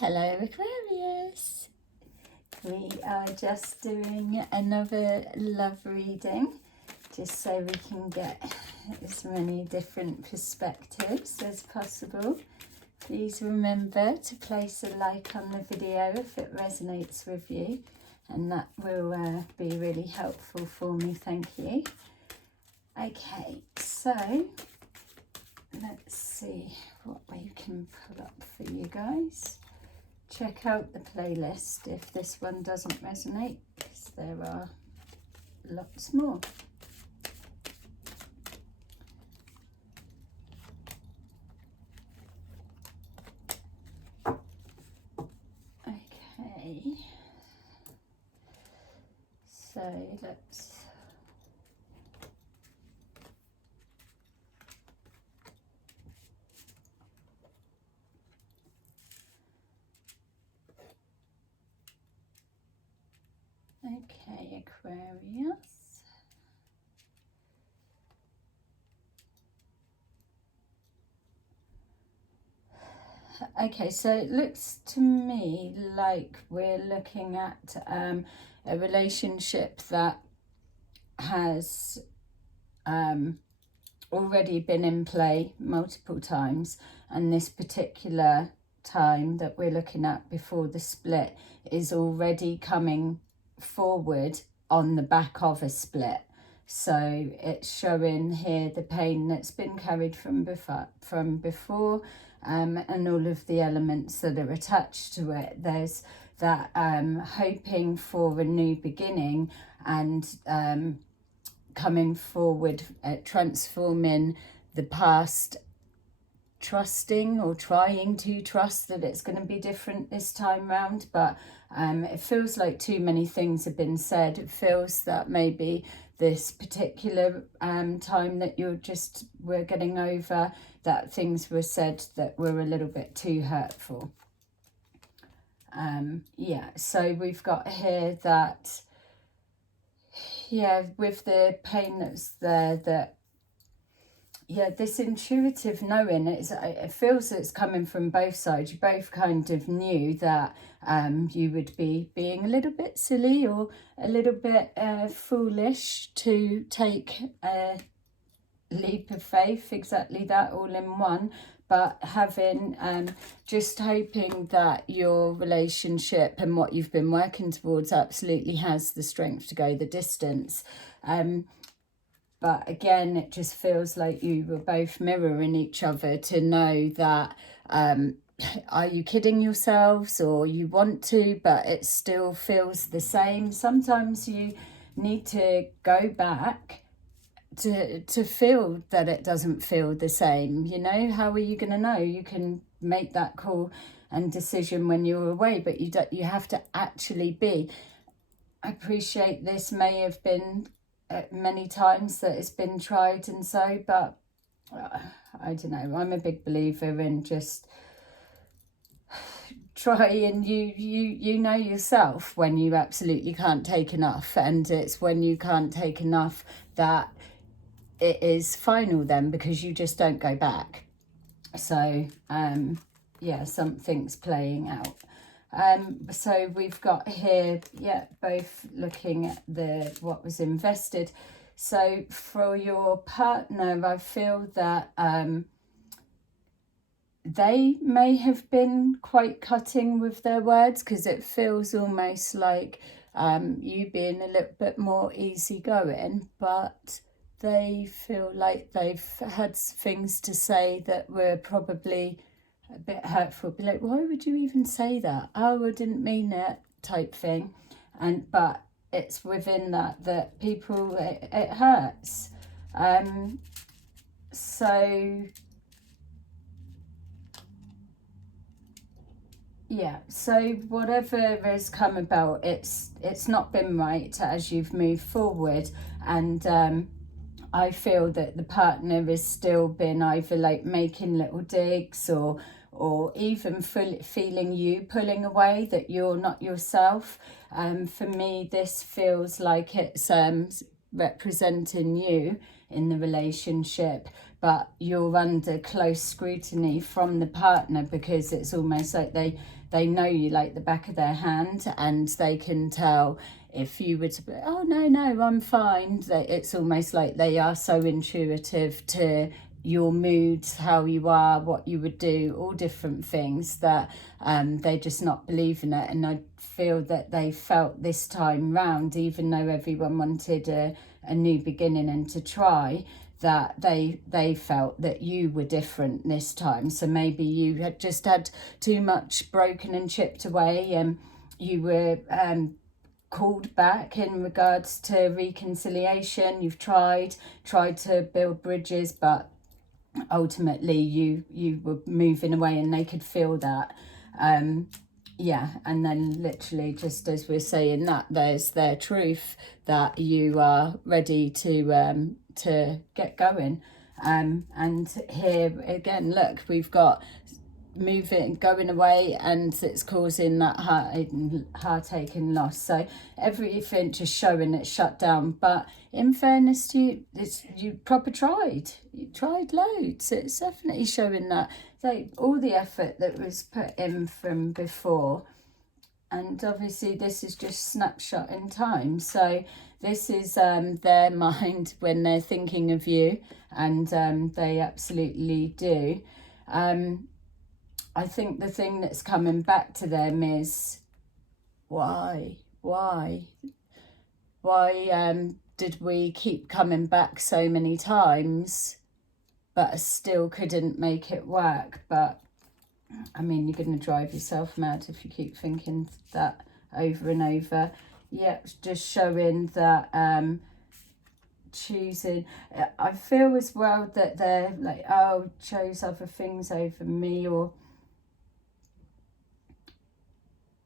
Hello Aquarius! We are just doing another love reading just so we can get as many different perspectives as possible. Please remember to place a like on the video if it resonates with you, and that will be really helpful for me, thank you. Okay, so let's see what we can pull up for you guys. Check out the playlist if this one doesn't resonate, because there are lots more. Okay, so let's Aquarius. Okay, so it looks to me like we're looking at a relationship that has already been in play multiple times, and this particular time that we're looking at before the split is already coming forward on the back of a split. So it's showing here the pain that's been carried from before, and all of the elements that are attached to it. There's that hoping for a new beginning and coming forward, transforming the past, trusting or trying to trust that it's going to be different this time round, but it feels like too many things have been said. It feels that maybe this particular time that we're getting over, that things were said that were a little bit too hurtful. Yeah, so we've got here that, yeah, with the pain that's there, that, yeah, this intuitive knowing, it feels it's coming from both sides. You both kind of knew that you would be being a little bit silly or a little bit foolish to take a leap of faith, exactly that, all in one. But having, just hoping that your relationship and what you've been working towards absolutely has the strength to go the distance. But again, it just feels like you were both mirroring each other to know that, are you kidding yourselves, or you want to, but it still feels the same. Sometimes you need to go back to feel that it doesn't feel the same. You know, how are you going to know? You can make that call and decision when you're away, but you have to actually be. I appreciate this may have been many times that it's been tried and so, but I don't know, I'm a big believer in just try, and you know yourself when you absolutely can't take enough, and it's when you can't take enough that it is final then, because you just don't go back. So yeah, something's playing out. So we've got here, yeah, both looking at what was invested. So for your partner, I feel that they may have been quite cutting with their words, because it feels almost like you being a little bit more easygoing, but they feel like they've had things to say that were probably a bit hurtful. Be like, why would you even say that? Oh, I didn't mean it, type thing. But it's within that people, it hurts. So yeah, so whatever has come about, it's not been right as you've moved forward, and I feel that the partner has still been either like making little digs, or even feeling you pulling away, that you're not yourself. For me, this feels like it's representing you in the relationship, but you're under close scrutiny from the partner, because it's almost like they know you like the back of their hand, and they can tell if you were to be, oh no, I'm fine. It's almost like they are so intuitive to your moods, how you are, what you would do, all different things, that they're just not believing it. And I feel that they felt this time round, even though everyone wanted a new beginning and to try, that they felt that you were different this time. So maybe you had just had too much broken and chipped away, and you were called back in regards to reconciliation. You've tried to build bridges, but ultimately you were moving away, and they could feel that. Yeah, and then literally, just as we're saying that, there's their truth that you are ready to get going. And here again, look, we've got moving, going away, and it's causing that heartache and loss. So everything just showing it's shut down. But in fairness to you, you tried loads. It's definitely showing that, like, all the effort that was put in from before. And obviously this is just snapshot in time. So this is their mind when they're thinking of you, and they absolutely do. I think the thing that's coming back to them is, why did we keep coming back so many times, but I still couldn't make it work? But I mean, you're going to drive yourself mad if you keep thinking that over and over. Yeah, it's just showing that choosing. I feel as well that they're like, oh, chose other things over me, or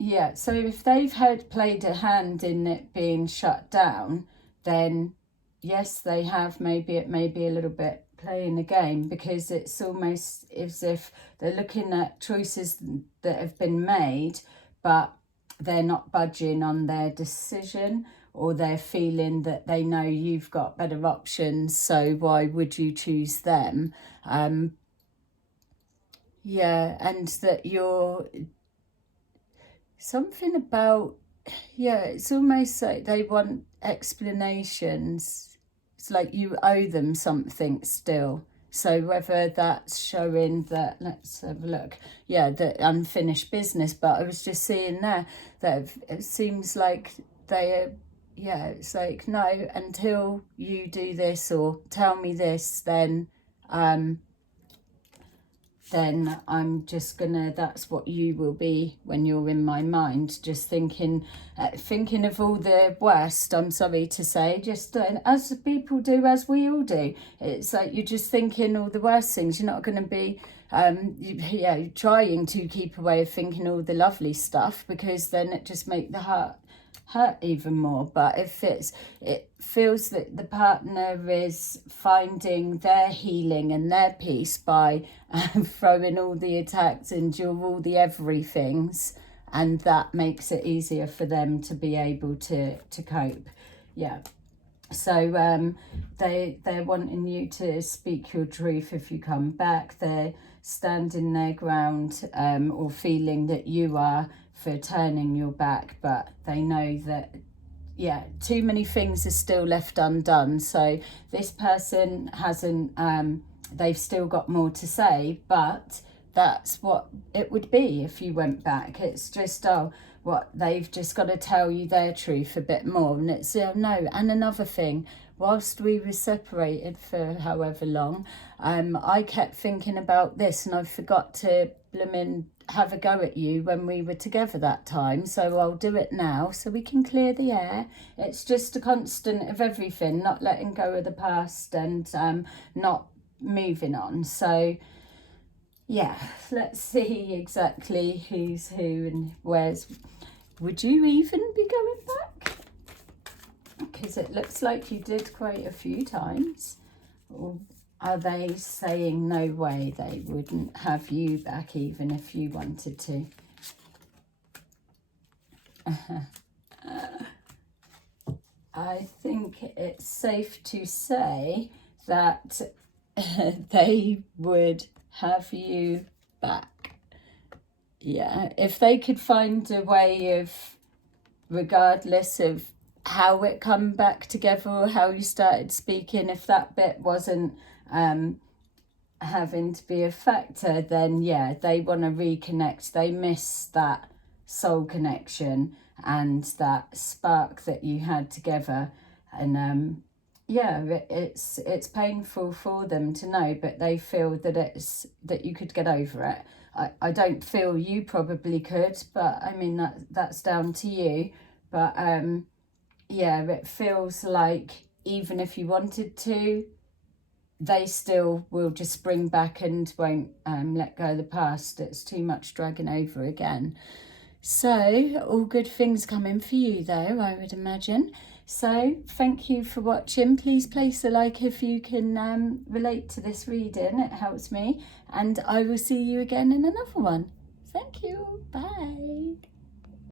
yeah. So if they've played a hand in it being shut down, then yes, they have. Maybe it may be a little bit playing a game, because it's almost as if they're looking at choices that have been made, but they're not budging on their decision, or they're feeling that they know you've got better options, so why would you choose them? Yeah, and that you're something about, yeah, it's almost like they want explanations. It's like you owe them something still. So whether that's showing that, let's have a look, yeah, the unfinished business. But I was just seeing there that it seems like they, yeah, it's like, no, until you do this or tell me this, then I'm just gonna, that's what you will be when you're in my mind, just thinking of all the worst, I'm sorry to say, just as people do, as we all do. It's like you're just thinking all the worst things. You're not going to be trying to keep away of thinking all the lovely stuff, because then it just makes the heart hurt even more. But if it feels that the partner is finding their healing and their peace by throwing all the attacks, endure all the everythings, and that makes it easier for them to be able to cope. Yeah. So they're wanting you to speak your truth if you come back. They're standing their ground, or feeling that you are, for turning your back, but they know that, yeah, too many things are still left undone. So this person hasn't, they've still got more to say, but that's what it would be if you went back. It's just, what they've just got to tell you their truth a bit more. And it's, no, and another thing, whilst we were separated for however long, I kept thinking about this, and I forgot to have a go at you when we were together that time, so I'll do it now so we can clear the air. It's just a constant of everything, not letting go of the past, and not moving on. So yeah, let's see exactly who's who and where's. Would you even be going back? Because it looks like you did quite a few times. Or are they saying no way, they wouldn't have you back even if you wanted to? I think it's safe to say that they would have you back. Yeah, if they could find a way of, regardless of how it come back together or how you started speaking, if that bit wasn't having to be a factor, then yeah, they want to reconnect. They miss that soul connection and that spark that you had together. And yeah, it's painful for them to know, but they feel that you could get over it. I don't feel you probably could, but I mean that's down to you. But yeah, it feels like even if you wanted to, they still will just spring back and won't let go of the past. It's too much dragging over again. So all good things coming for you though, I would imagine. So thank you for watching. Please place a like if you can relate to this reading. It helps me. And I will see you again in another one. Thank you. Bye.